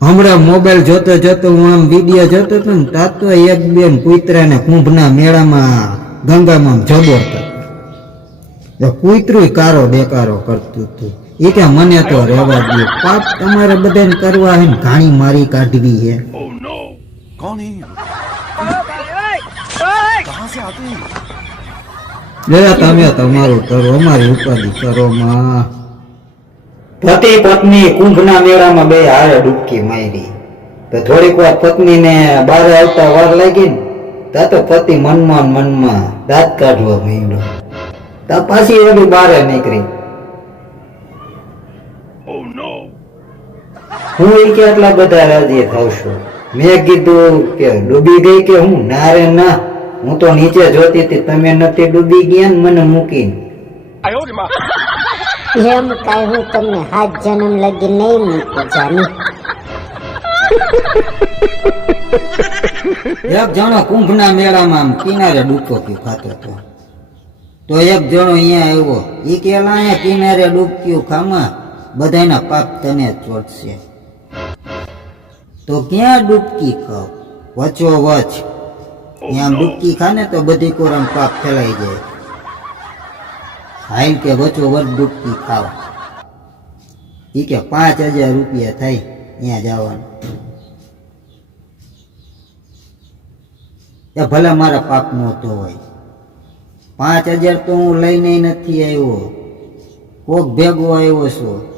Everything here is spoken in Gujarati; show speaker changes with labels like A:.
A: હમણાં મોબાઈલ જોતો જોતો હું આમ વીડિયો જોતો હતો ને તાતો એક બેન કુતરાને કુંભના મેળામાં ગંગામાં જબો હતો કુતરું કારો બેકારો કરતું હતું. એ કે મને તો રહેવા દે પાપ તમારે બધાને કરવા હે ઘાણી મારી કાઢવી હે. Oh, તમે તમારું કરો અમારી ઉપાધિ કરો માં. પતિ પત્ની કુંભના મેળામાં બે હારે ડૂબકી મારી. તો થોડીક વાર પત્નીને બહાર આવતા વાર લાગી ને તા તો પતિ મનમાં મનમાં દાંત કાઢવા માંડ્યો. તા પાછી એવી બહાર નીકળી. હું એ કે આટલા બધા રાજી થાવ છું. મેં કીધું કે ડૂબી ગઈ કે હું? ના રે ના. હું તો નીચે જોતી હતી તમે નથી ડૂબી ગયા ને મને મૂકીને.
B: એમ કાંઈ હું તમને હાથ જન્મ લગી નહીં મૂકું, જાની.
A: એક જણો કુંભના મેળામાં કિનારે ડૂબકો ખાતો હતો. તો એક જણો અહીંયા આવ્યો. એ કેલા અહીંયા કિનારે ડૂબક્યું ખામાં બધાના પાપ તને ચોટશે. તો ક્યાં ડૂબકી ખાવ? વચો વચ ત્યાં ડૂબકી ખાને તો બધી કોરમ પાપ ફેલાઈ જાય. હાઈન કે વચો વરડુપટી ખાવ. એ કે પાંચ હજાર રૂપિયા થાય ત્યાં જવાનું. એ ભલે મારા પાક નહોતો હોય. પાંચ હજાર તો હું લઈને નથી આવ્યો. કોક ભેગો આવ્યો છું.